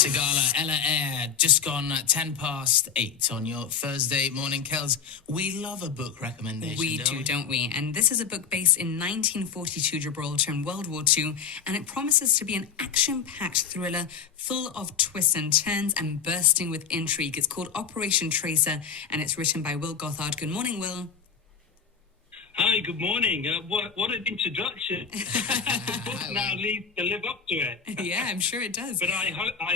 Sigala, Ella Air, just gone 8:10 on your Thursday morning. Kels, we love a book recommendation, We do, don't we? And this is a book based in 1942 Gibraltar and World War II, and it promises to be an action-packed thriller full of twists and turns and bursting with intrigue. It's called Operation Tracer, and it's written by Will Gothard. Good morning, Will. Hi, good morning. What an introduction. The book now needs to live up to it. Yeah, I'm sure it does. But I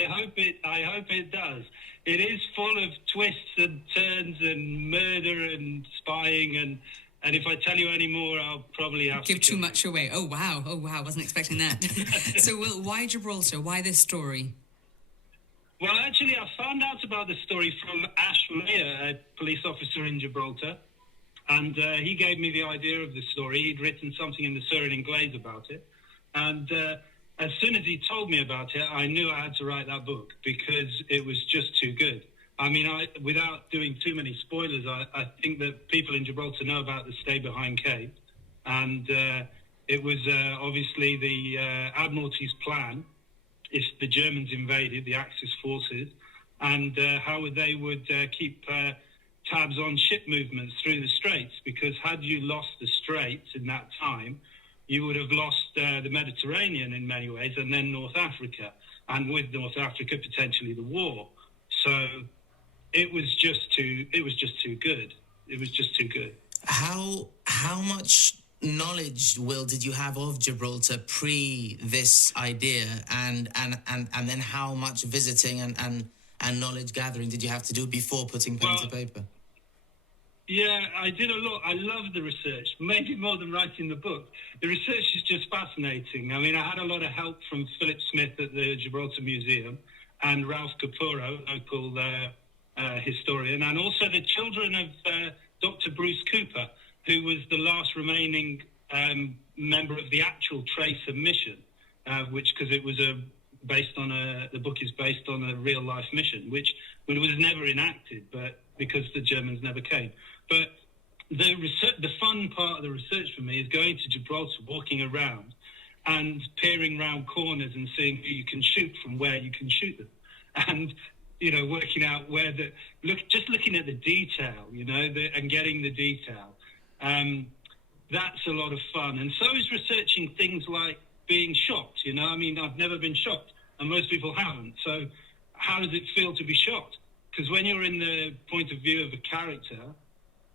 hope it does. It is full of twists and turns and murder and spying, and if I tell you any more, I'll probably have give to too much away. Oh wow, wasn't expecting that. So, Will, why Gibraltar? Why this story? Well, actually, I found out about the story from Ash Mayer, a police officer in Gibraltar. And he gave me the idea of the story. He'd written something in the Surrey Inglés about it. And as soon as he told me about it, I knew I had to write that book because it was just too good. I mean, without doing too many spoilers, I think that people in Gibraltar know about the Stay Behind Cave. And it was obviously the Admiralty's plan if the Germans invaded, the Axis forces, and how they would keep tabs on ship movements through the Straits, because had you lost the Straits in that time, you would have lost the Mediterranean in many ways, and then North Africa, and with North Africa potentially the war. So it was just too good. It was just too good. How much knowledge, Will, did you have of Gibraltar pre this idea, and then how much visiting and knowledge gathering did you have to do before putting pen to paper? Yeah, I did a lot. I love the research, maybe more than writing the book. The research is just fascinating. I mean, I had a lot of help from Philip Smith at the Gibraltar Museum and Ralph Capuro, local historian, and also the children of Dr. Bruce Cooper, who was the last remaining member of the actual Tracer mission, because it was the book is based on a real life mission, which was never enacted, but because the Germans never came. But the fun part of the research for me is going to Gibraltar, walking around and peering round corners and seeing who you can shoot from where you can shoot them. And, working out just looking at the detail, and getting the detail. That's a lot of fun. And so is researching things like being shot, I mean, I've never been shot, and most people haven't. So how does it feel to be shot? Because when you're in the point of view of a character,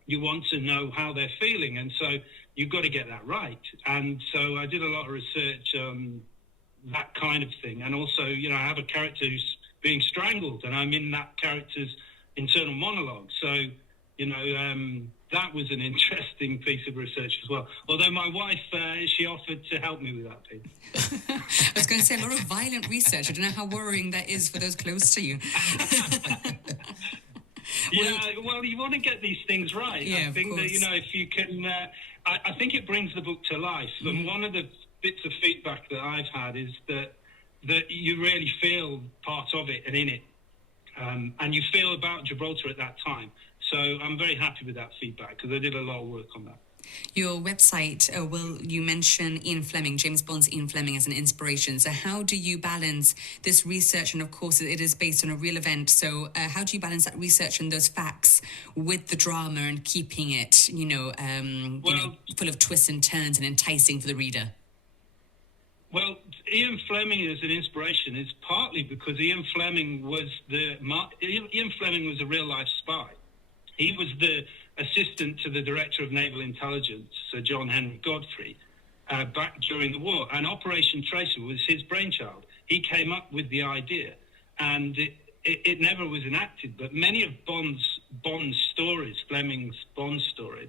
you want to know how they're feeling. And so you've got to get that right. And so I did a lot of research on that kind of thing. And also, I have a character who's being strangled, and I'm in that character's internal monologue. So, that was an interesting piece of research as well. Although my wife, she offered to help me with that piece. I was going to say, a lot of violent research. I don't know how worrying that is for those close to you. Well, you want to get these things right. Yeah, I think that, if you can... I think it brings the book to life. Mm-hmm. And one of the bits of feedback that I've had is that you really feel part of it and in it. And you feel about Gibraltar at that time. So I'm very happy with that feedback because I did a lot of work on that. Your website, Will, you mention Ian Fleming, James Bond's Ian Fleming, as an inspiration. So how do you balance this research? And of course, it is based on a real event. So how do you balance that research and those facts with the drama and keeping it, full of twists and turns and enticing for the reader? Well, Ian Fleming as an inspiration is partly because Ian Fleming was a real life spy. He was the assistant to the Director of Naval Intelligence, Sir John Henry Godfrey, back during the war. And Operation Tracer was his brainchild. He came up with the idea, and it never was enacted. But many of Bond's stories, Fleming's Bond stories,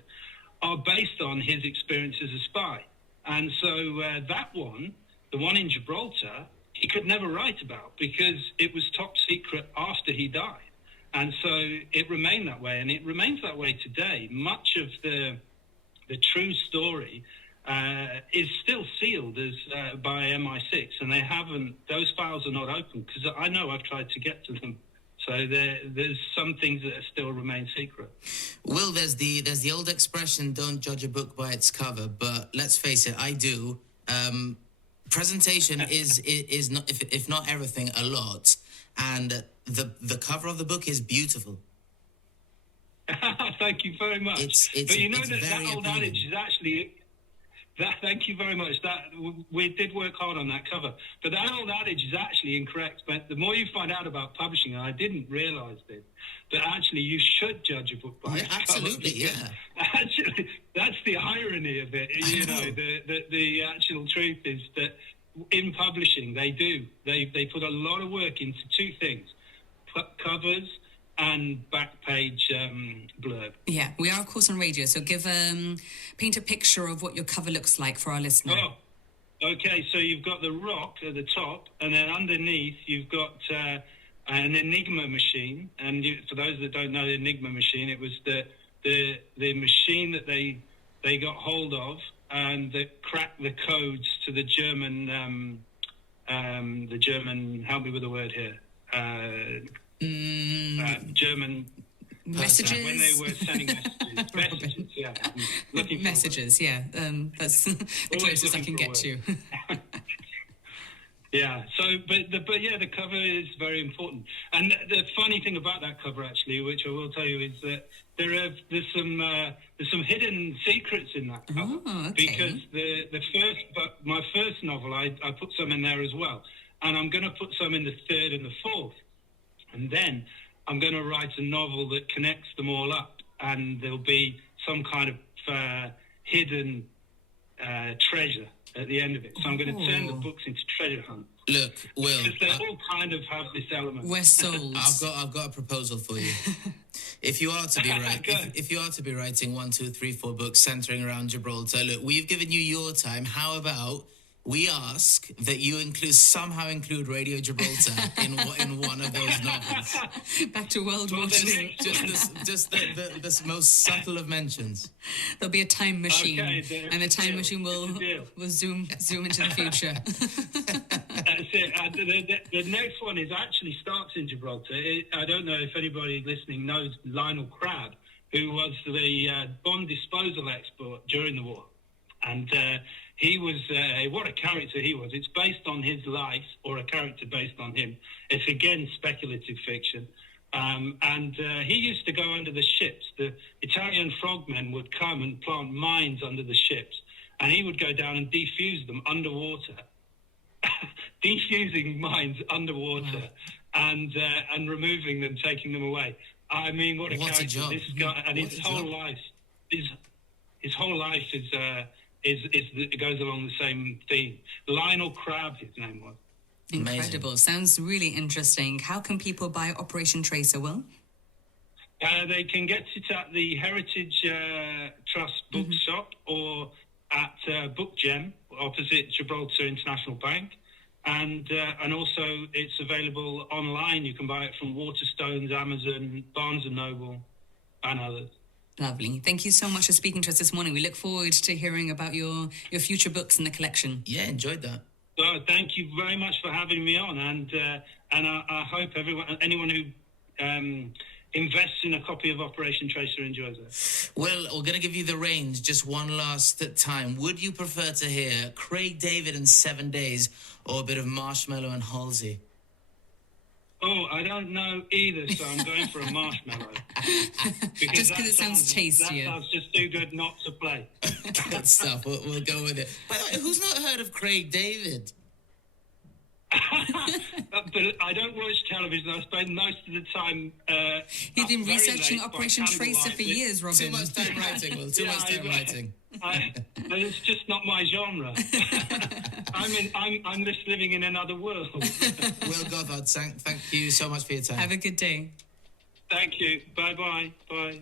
are based on his experience as a spy. And so that one, the one in Gibraltar, he could never write about because it was top secret after he died. And so it remained that way, and it remains that way today. Much of the true story is still sealed by MI6, and those files are not open because I know I've tried to get to them. So there's some things that still remain secret. Will, there's the old expression, don't judge a book by its cover, but let's face it, I do. Presentation is not, if not everything, a lot. and the cover of the book is beautiful. Thank you very much. But you know that old appealing. adage is actually... thank you very much. We did work hard on that cover. But that old adage is actually incorrect. But the more you find out about publishing, and I didn't realise this, that actually you should judge a book by its cover. Absolutely, yeah. Actually, that's the irony of it. You know, the actual truth is that in publishing, they do. They put a lot of work into two things: covers and back page blurb. Yeah, we are of course on radio, so paint a picture of what your cover looks like for our listener. Oh, okay. So you've got the rock at the top, and then underneath you've got an Enigma machine. And for those that don't know the Enigma machine, it was the machine that they got hold of and that cracked the codes to the German. Help me with the word here. German messages. When they were sending messages, yeah. Looking for messages, yeah. That's the closest I can get to. Yeah. So, but yeah, the cover is very important. And the funny thing about that cover, actually, which I will tell you, is that there's some hidden secrets in that cover. Oh, okay. Because my first novel, I put some in there as well, and I'm going to put some in the third and the fourth. And then I'm going to write a novel that connects them all up, and there'll be some kind of hidden treasure at the end of it. So I'm going to turn the books into treasure hunts. Look, Will, because they all kind of have this element. We're sold. I've got a proposal for you. If you are to be if you are to be writing 1, 2, 3, 4 books centering around Gibraltar, look, we've given you your time. How about we ask that you somehow include Radio Gibraltar in one of those novels? Back to World War II. Just the most subtle of mentions. There'll be a time machine, Okay, and the time machine will zoom into the future. That's it. The next one actually starts in Gibraltar. I don't know if anybody listening knows Lionel Crabb, who was the bomb disposal expert during the war. And he was, what a character he was. It's based on his life, or a character based on him. It's, again, speculative fiction. And he used to go under the ships. The Italian frogmen would come and plant mines under the ships, and he would go down and defuse them underwater. Defusing mines underwater. Wow. And removing them, taking them away. I mean, what a character. Job. This guy, and his whole life, his whole life is it goes along the same theme. Lionel Crabb, his name was. Incredible. Amazing. Sounds really interesting. How can people buy Operation Tracer, Will? They can get it at the Heritage Trust bookshop or at BookGem, opposite Gibraltar International Bank. And also it's available online. You can buy it from Waterstones, Amazon, Barnes & Noble, and others. Lovely. Thank you so much for speaking to us this morning. We look forward to hearing about your future books in the collection. Yeah, enjoyed that. Well, thank you very much for having me on, and I hope anyone who invests in a copy of Operation Tracer enjoys it. Well, we're going to give you the reins just one last time. Would you prefer to hear Craig David in 7 Days or a bit of Marshmallow and Halsey? Oh, I don't know either, so I'm going for a marshmallow. Just because it sounds tastier. That sounds just too good not to play. Good stuff. We'll go with it. By the way, who's not heard of Craig David? But I don't watch television. I spend most of the time... You've been researching Operation Tracer for years, Robin. Too much time writing, Will. Too much time writing. It's just not my genre. I'm just living in another world. Will Gothard, thank you so much for your time. Have a good day. Thank you. Bye-bye. Bye.